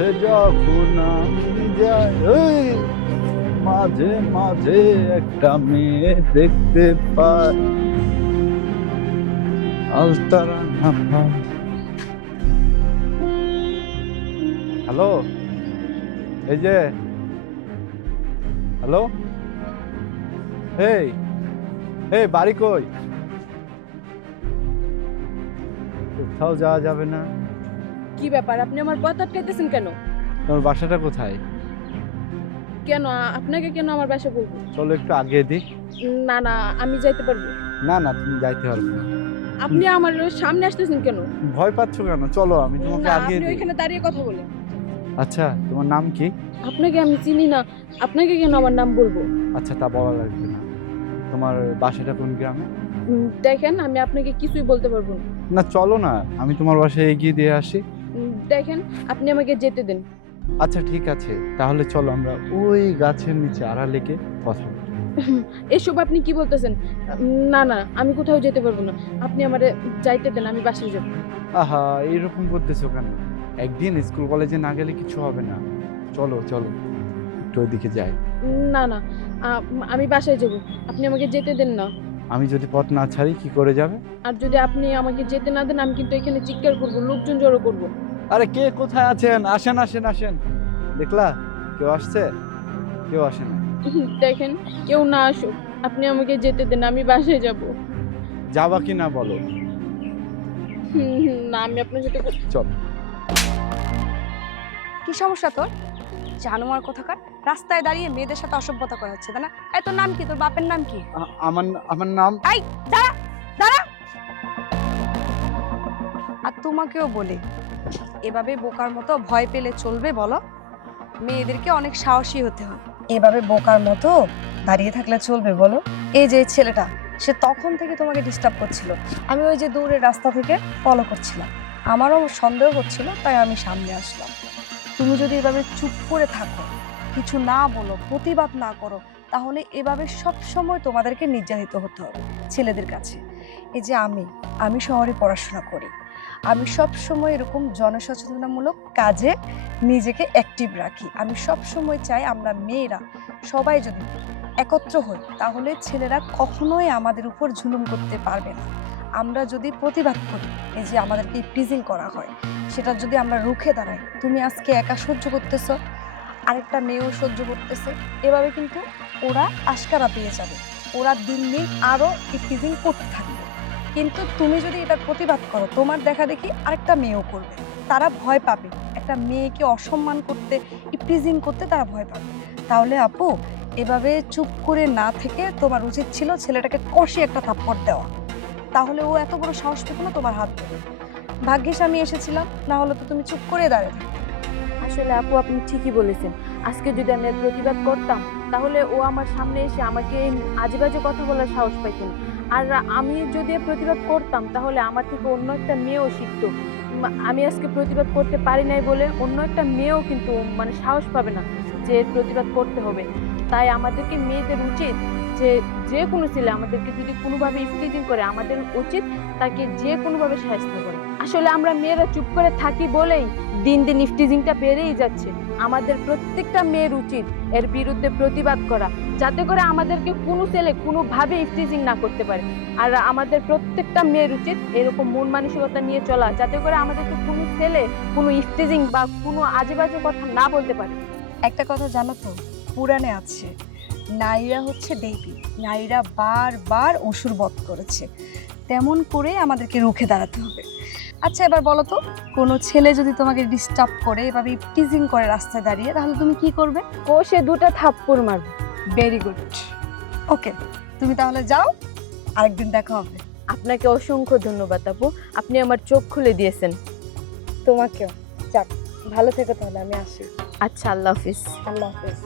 যখন আমি যাই মাঝে মাঝে একটা মেয়ে দেখতে পাই। আলতারা হ্যালো? এই যে। হ্যালো? এই এই বাড়ি কই? কোথাও যাওয়া যাবে না। কি ব্যাপার? আপনি আমার পথ আটকাইতেছেন কেন? তোমার বাসাটা কোথায়? কেন? আপনাকে কেন আমার বাসা বলব? চলো একটু আগে দিই। না না আমি যাইতে পারব। না না তুমি যাইতে পারবে না। আপনি আমার সামনে আসতেছেন কেন? ভয় পাচ্ছ কেন? চলো আমি তোমাকে না আগে আপনি দিই। ওইখানে দাঁড়িয়ে কথা বলেন। আচ্ছা তোমার নাম কি? আপনাকে আমি চিনি না। আপনাকে কেন আমার নাম বলব? আচ্ছা তা বলা লাগবে না। তোমার বাসাটা কোন গ্রামে? উম, দেখেন আমি আপনাকে কিছুই বলতে পারব না। না চলো না আমি তোমার বাসায় এগিয়ে দিয়ে আসি। দেখেন আপনি আমাকে যেতে দেন। আচ্ছা ঠিক আছে। তাহলে চলো আমরা ওই গাছের নিচে আড়ালে লেগে কথা বলি। এসব আপনি কি বলতেছেন? না না আমি কোথাও যেতে পারব না। আপনি আমারে যাইতে দেন আমি বাসায় যাব। আহা এইরকম করতেছো কেন? একদিন স্কুল কলেজে না গেলে কিছু হবে না। চলো চলো একটু ওইদিকে যাই। না না আমি বাসায় যাব। আপনি আমাকে যেতে দেন না। আমি যদি পথ না ছাড়ি কি করে যাবে? আর যদি আপনি আমাকে যেতে না দেন আমি কিন্তু এখানে চিৎকার করব লোকজন জড়ো করব। আরে কে কোথায় আছেন? আসেন আসেন আসেন। দেখলা কেউ আসছে? কেউ আসে না। দেখেন কেউ না আসুক। আপনি আমাকে যেতে দেন আমি বাসায় যাব। যাবা কি না বলো? না আমি আপনার সাথে চল। কি সমস্যা তোর? জানো জানোয়ার কোথাকার? রাস্তায় দাঁড়িয়ে মেয়েদের সাথে অসভ্যতা করা হচ্ছে তাই না? এই তোর নাম কি? তোর বাপের নাম কি? আমার আমার নাম এই দাঁড়া! দাঁড়া! আর তোমাকেও বলি এভাবে বোকার মতো ভয় পেলে চলবে বলো? মেয়েদেরকে অনেক সাহসী হতে হয়। এভাবে বোকার মতো দাঁড়িয়ে থাকলে চলবে বলো? এই যে ছেলেটা, সে তখন থেকে তোমাকে ডিস্টার্ব করছিল। আমি ওই যে দূরের রাস্তা থেকে ফলো করছিলাম। আমারও সন্দেহ হচ্ছিল, তাই আমি সামনে আসলাম। তুমি যদি এভাবে চুপ করে থাকো, কিছু না বলো, প্রতিবাদ না করো, তাহলে এভাবে সব সময় তোমাদেরকে নির্যাতিত হতে হবে ছেলেদের কাছে। এই যে আমি আমি শহরে পড়াশোনা করি। আমি সব সময় এরকম জনসচেতনামূলক কাজে নিজেকে অ্যাক্টিভ রাখি। আমি সব সময় চাই আমরা মেয়েরা সবাই যদি একত্র হই, তাহলে ছেলেরা কখনোই আমাদের উপর জুলুম করতে পারবে না। আমরা যদি প্রতিবাদ করি, এই যে আমাদেরকে প্রিজিং করা হয়, সেটা যদি আমরা রুখে দাঁড়াই, তুমি আজকে একা সহ্য করতেছো, আরেকটা মেয়েও সহ্য করতেছে, এভাবে কিন্তু ওরা আশকারা পেয়ে যাবে। ওরা দিন দিন আরও প্রিজিং করতে থাকবে। কিন্তু তুমি যদি এটার প্রতিবাদ করো, তোমার দেখা দেখি আরেকটা মেয়েও করবে। তারা ভয় পাবে। একটা মেয়েকে অসম্মান করতে, ইপ্রিজিং করতে তারা ভয় পাবে। তাহলে আপু, এভাবে চুপ করে না থেকে তোমার উচিত ছিল ছেলেটাকে কষে একটা থাপ্পড় দেওয়া। তাহলে ও এত বড় সাহস পেত না তোমার হাত ধরে। ভাগ্যিস আমি এসেছিলাম, না হলে তো তুমি চুপ করে দাঁড়িয়ে আসলে আপু, আপনি ঠিকই বলেছেন। আজকে যদি আমি প্রতিবাদ করতাম, তাহলে ও আমার সামনে এসে আমাকে এই আজে বাজে কথা বলার সাহস পাইতো না। আর আমি যদি প্রতিবাদ করতাম, তাহলে আমার থেকে অন্য একটা মেয়েও শিখতো। আমি আজকে প্রতিবাদ করতে পারি নাই বলে অন্য একটা মেয়েও কিন্তু মানে সাহস পাবে না যে প্রতিবাদ করতে হবে। তাই আমাদেরকে মেয়েদের উচিত যে যে কোনো ছেলে আমাদেরকে যদি কোনোভাবে ইফটিজিং করে, আমাদের উচিত তাকে যে কোনোভাবে সাহায্য করে। আসলে আমরা মেয়েরা চুপ করে থাকি বলেই দিন দিন ইফটিজিংটা বেড়েই যাচ্ছে। আমাদের প্রত্যেকটা মেয়ের উচিত এর বিরুদ্ধে প্রতিবাদ করা, যাতে করে আমাদেরকে কোনো ছেলে কোনোভাবে ইফটিজিং না করতে পারে। আর আমাদের প্রত্যেকটা মেয়ের উচিত এরকম মন মানসিকতা নিয়ে চলা, যাতে করে আমাদেরকে কোনো ছেলে কোনো ইফটিজিং বা কোনো আজে বাজে কথা না বলতে পারে। একটা কথা জানো তো, পুরাণে আছে, নারীরা হচ্ছে দেবী, নারীরা বারবার অসুর বধ করেছে। তেমন করে আমাদেরকে রুখে দাঁড়াতে হবে। আচ্ছা এবার বলো তো কোনো ছেলে যদি তোমাকে ডিস্টার্ব করে এভাবে টিজিং করে রাস্তায় দাঁড়িয়ে তাহলে তুমি কি করবে? ও সে দুটা থাপ্পড় মারবে। ভেরি গুড ওকে তুমি তাহলে যাও আরেকদিন দেখা হবে। আপনাকে অসংখ্য ধন্যবাদ আপু। আপনি আমার চোখ খুলে দিয়েছেন। তোমাকেও। যাক ভালো থেকো তাহলে আমি আসি। আচ্ছা আল্লাহ হাফিজ। আল্লাহ হাফেজ।